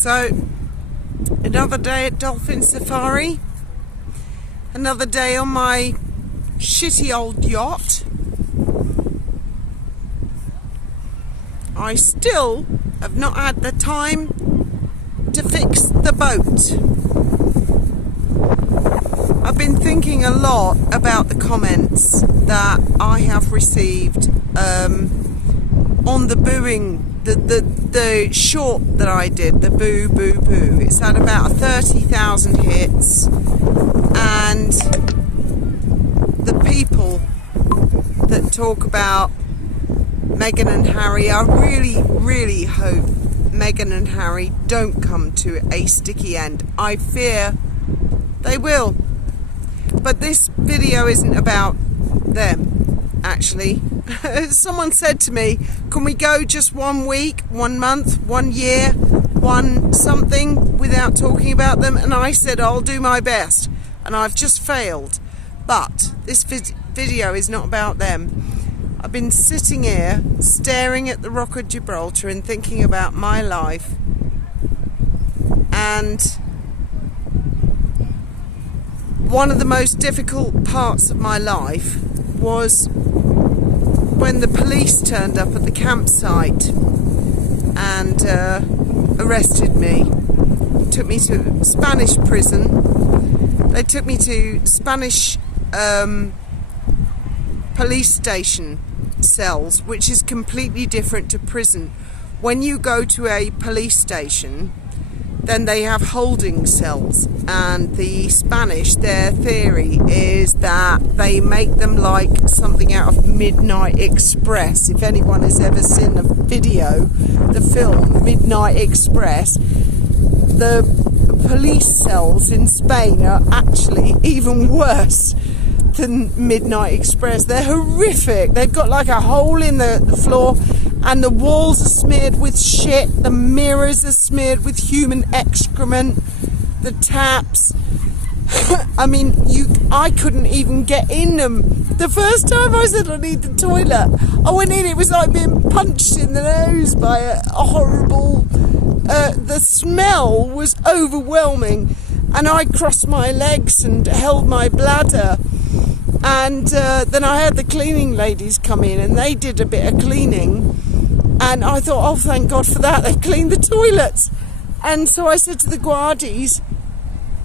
So, another day at Dolphin Safari, another day on my shitty old yacht. I still have not had the time to fix the boat. I've been thinking a lot about the comments that I have received on the booing, the short that I did, the boo boo boo. It's had about 30,000 hits, and the people that talk about Meghan and Harry, I really hope Meghan and Harry don't come to a sticky end. I fear they will. But this video isn't about them, actually. Someone said to me, can we go just 1 week, 1 month, 1 year, one something without talking about them? And I said, I'll do my best. And I've just failed. But this video is not about them. I've been sitting here staring at the Rock of Gibraltar and thinking about my life. And one of the most difficult parts of my life was when the police turned up at the campsite and arrested me. Took me to Spanish prison. They took me to Spanish police station cells, which is completely different to prison. When you go to a police station, then they have holding cells, and the Spanish, their theory is that they make them like something out of Midnight Express. If anyone has ever seen the video, the film Midnight Express, the police cells in Spain are actually even worse than Midnight Express. They're horrific. They've got like a hole in the floor, and the walls are smeared with shit, the mirrors are smeared with human excrement, the taps. I mean, I couldn't even get in them. The first time I said I need the toilet, I went in, it was like being punched in the nose by a horrible, the smell was overwhelming, and I crossed my legs and held my bladder. And then I had the cleaning ladies come in, and they did a bit of cleaning, and I thought, oh, thank God for that, they cleaned the toilets. And so I said to the guardies,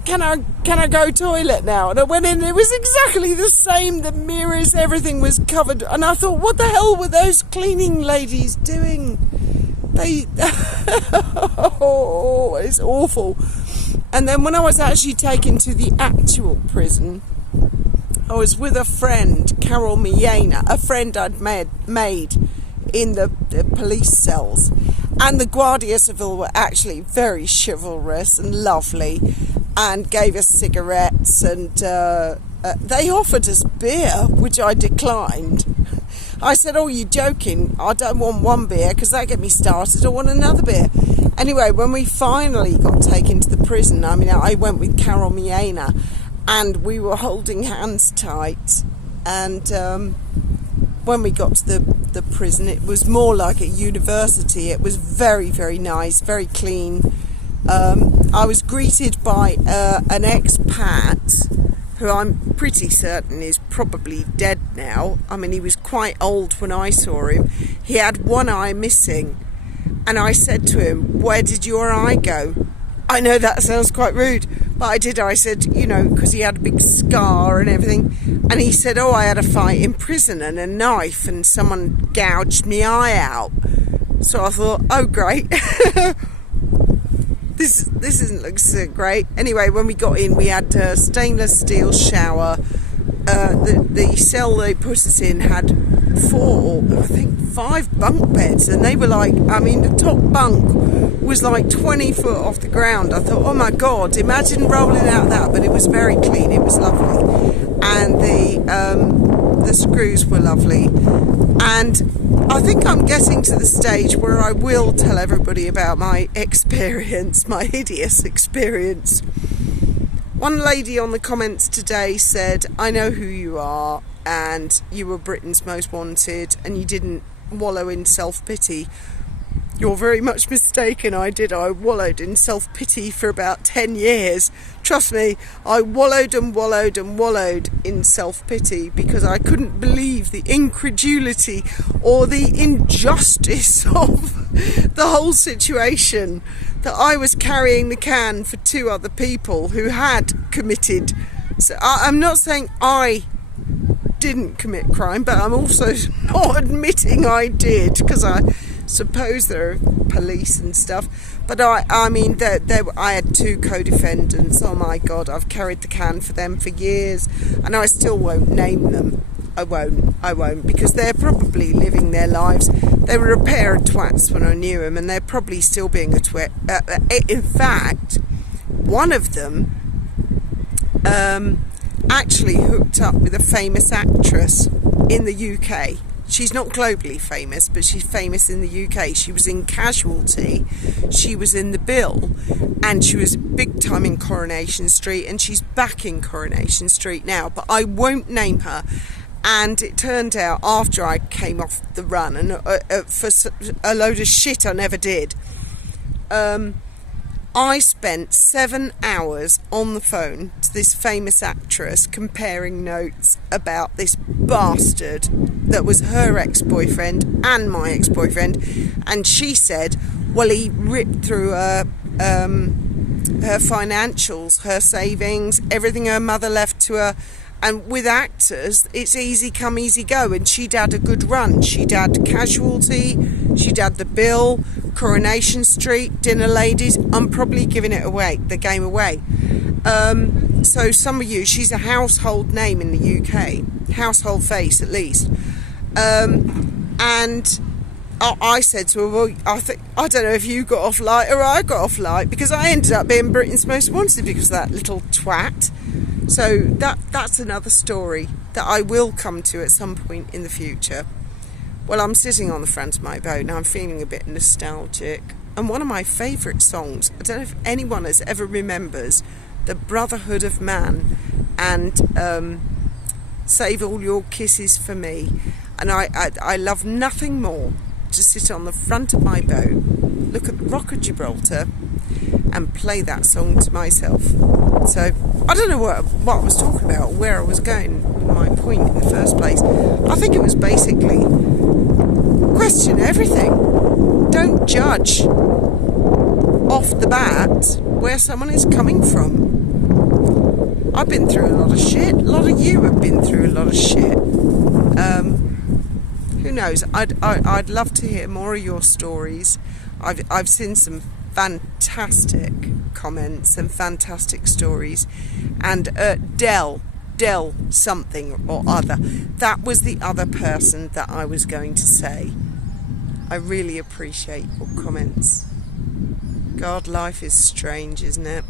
can I go toilet now? And I went in, and it was exactly the same, the mirrors, everything was covered, and I thought, what the hell were those cleaning ladies doing? They oh, it's awful. And then when I was actually taken to the actual prison, I was with a friend, Carol Miena, a friend I'd made in the police cells. And the Guardia Civil were actually very chivalrous and lovely, and gave us cigarettes, and they offered us beer, which I declined. I said, oh, you're joking, I don't want one beer because that get me started, I want another beer. Anyway, when we finally got taken to the prison, I mean, I went with Carol Miena, and we were holding hands tight, and when we got to the prison, it was more like a university. It was very, very nice, very clean. I was greeted by an expat who I'm pretty certain is probably dead now. I mean, he was quite old when I saw him. He had one eye missing, and I said to him, where did your eye go? I know that sounds quite rude, but I did. I said, you know, because he had a big scar and everything. And he said, oh, I had a fight in prison and a knife, and someone gouged me eye out. So I thought, oh, great. This doesn't look so great. Anyway, when we got in, we had a stainless steel shower. The cell they put us in had 5 bunk beds, and they were like, I mean, the top bunk was like 20 foot off the ground. I thought, oh my God, imagine rolling out that. But it was very clean, it was lovely, and the screws were lovely. And I think I'm getting to the stage where I will tell everybody about my experience, my hideous experience. One lady on the comments today said, I know who you are, and you were Britain's most wanted, and you didn't wallow in self-pity. You're very much mistaken. I did. I wallowed in self-pity for about 10 years. Trust me, I wallowed and wallowed and wallowed in self-pity because I couldn't believe the incredulity or the injustice of the whole situation, that I was carrying the can for two other people who had committed. So I'm not saying I didn't commit crime, but I'm also not admitting I did, because I suppose there are police and stuff. But I mean, I had two co-defendants. Oh my God, I've carried the can for them for years, and I still won't name them. I won't, because they're probably living their lives. They were a pair of twats when I knew them, and they're probably still being a twat. In fact, one of them actually hooked up with a famous actress in the UK. She's not globally famous, but she's famous in the UK. She was in Casualty, she was in The Bill, and she was big time in Coronation Street, and she's back in Coronation Street now, but I won't name her. And it turned out, after I came off the run, and for a load of shit I never did, I spent 7 hours on the phone to this famous actress comparing notes about this bastard that was her ex-boyfriend and my ex-boyfriend. And she said, well, he ripped through her financials, her savings, everything her mother left to her. And with actors, it's easy come, easy go. And she'd had a good run. She'd had Casualty, she'd had The Bill, Coronation Street, Dinner Ladies. I'm probably giving it away, the game away. So some of you, she's a household name in the UK, household face at least. And I said to her, well, I don't know if you got off light or I got off light, because I ended up being Britain's most wanted because of that little twat. So that's another story that I will come to at some point in the future. Well, I'm sitting on the front of my boat and I'm feeling a bit nostalgic. And one of my favourite songs, I don't know if anyone has ever remembers, The Brotherhood of Man and Save All Your Kisses for Me. And I love nothing more to sit on the front of my boat, look at the Rock of Gibraltar and play that song to myself. So I don't know what I was talking about, where I was going, my point in the first place. I think it was basically question everything. Don't judge off the bat where someone is coming from. I've been through a lot of shit. A lot of you have been through a lot of shit. Who knows? I'd love to hear more of your stories. I've seen some fantastic comments and fantastic stories. And Dell something or other, that was the other person that I was going to say. I really appreciate your comments. God, life is strange, isn't it?